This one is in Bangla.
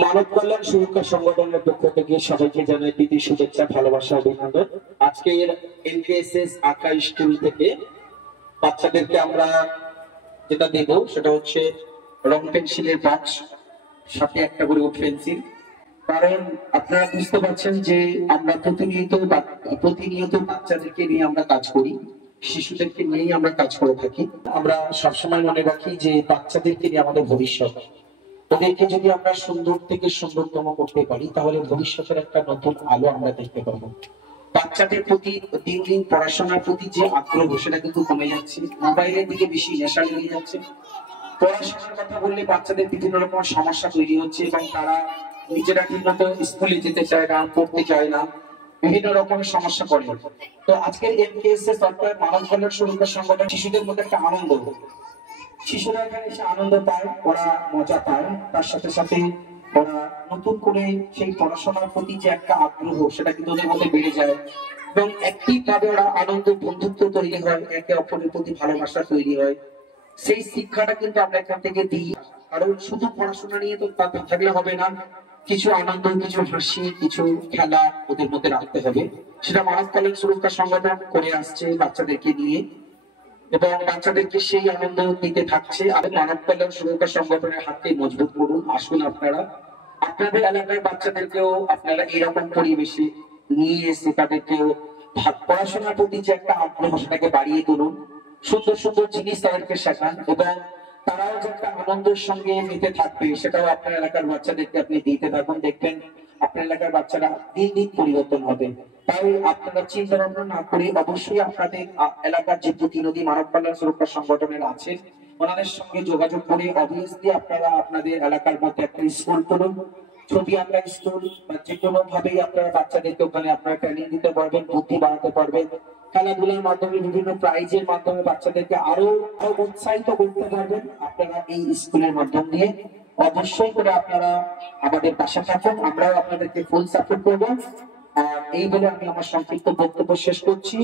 মানব কল্যাণ সুরক্ষা সংগঠনের পক্ষ থেকে সবাইকে জানাই প্রীতি শুভেচ্ছা ভালোবাসা অভিনন্দন। আজকের এনকেএসএস আঁকা স্কুল থেকে বাচ্চাদেরকে আমরা যেটা দেব সেটা হচ্ছে রং পেন্সিলের বক্স, সাথে একটা করে উড পেন্সিল। কারণ আপনারা বুঝতে পারছেন যে আমরা প্রতিনিয়ত বাচ্চাদেরকে নিয়ে আমরা কাজ করি, শিশুদেরকে নিয়েই আমরা কাজ করে থাকি। আমরা সবসময় মনে রাখি যে বাচ্চাদেরকে নিয়ে আমাদের ভবিষ্যৎ। ওদেরকে যদি আমরা সুন্দর থেকে সুন্দরতম করতে পারি তাহলে ভবিষ্যতের একটা নতুন আলো আমরা দেখতে পাবো। বাচ্চাদের প্রতি দিন দিন পড়াশোনার প্রতি যে আগ্রহ সেটা কিন্তু কমে যাচ্ছে, মোবাইলের দিকে বেশি নেশা লেগে যাচ্ছে। পড়াশোনার কথা বললে বাচ্চাদের বিভিন্ন রকম সমস্যা তৈরি হচ্ছে এবং তারা নিজেরা ঠিক মতো স্কুলে যেতে চায় না, পড়তে চায় না, বিভিন্ন রকমের সমস্যা করে। তো আজকের এনকেএসএস অর্থাৎ মানব কল্যাণ সুরক্ষা সংগঠন শিশুদের মধ্যে একটা আনন্দ, শিশুরা এখানে এসে আনন্দ পায়, ওরা মজা পায়, তার সাথে সাথে ওরা নতুন করে সেই পড়াশোনার প্রতি যে একটা আগ্রহ সেটা কিন্তু ওদের মধ্যে বেড়ে যায় এবং একই ভাবে ওরা আনন্দ বন্ধুত্ব তৈরি হয়, একে অপরের প্রতি ভালোবাসা তৈরি হয়। সেই শিক্ষাটা কিন্তু আমরা এখান থেকে দিই। কারণ শুধু পড়াশোনা নিয়ে তো থাকলে হবে না, কিছু আনন্দ, কিছু হাসি, কিছু খেলা ওদের মধ্যে রাখতে হবে। সেটা মানব কল্যাণ সুরক্ষা সংগঠন করে আসছে বাচ্চাদেরকে নিয়ে এবং বাচ্চাদেরকে সেই আনন্দ দিতে থাকছে। আর মানব কল্যাণ সুরক্ষা সংগঠনের হাতকে মজবুত করুন। আসুন আপনারা আপনাদের এলাকার বাচ্চাদেরকেও আপনারা এরকম পরিবেশে নিয়ে এসে তাদেরকেও পড়াশোনার প্রতি যে একটা আগ্রহ সেটাকে বাড়িয়ে তুলুন, সুন্দর সুন্দর জিনিস তাদেরকে শেখান এবং তারাও যে একটা আনন্দের সঙ্গে মেতে থাকবে সেটাও আপনার এলাকার বাচ্চাদেরকে আপনি দিতে থাকুন। দেখবেন আপনার এলাকার বাচ্চারা দিন দিন পরিবর্তন হবে। তাই আপনারা চিন্তা ভাবনা না করে অবশ্যই আপনাদের এলাকার যে প্রতিনিধি মানব কল্যাণ সুরক্ষা সংগঠনের আছে ওনাদের সঙ্গে যোগাযোগ করে অবভিয়াসলি আপনারা আপনাদের এলাকার মধ্যে একটা স্কুল তুলুন, ছবি আঁকা স্কুল, বা যে কোনো ভাবেই আপনারা বাচ্চাদেরকে ওখানে আপনারা ট্রেনিং দিতে পারবেন, বুদ্ধি বাড়াতে পারবেন। খেলাধুলার মাধ্যমে বিভিন্ন প্রাইজের মাধ্যমে বাচ্চাদেরকে আরো উৎসাহিত করতে পারবেন আপনারা এই স্কুলের মাধ্যম দিয়ে। অবশ্যই করে আপনারা আমাদের পাশে থাকুন, আমরাও আপনাদেরকে ফুল সাপোর্ট করবো। আর এই বলে আমি আমার সংক্ষিপ্ত বক্তব্য শেষ করছি।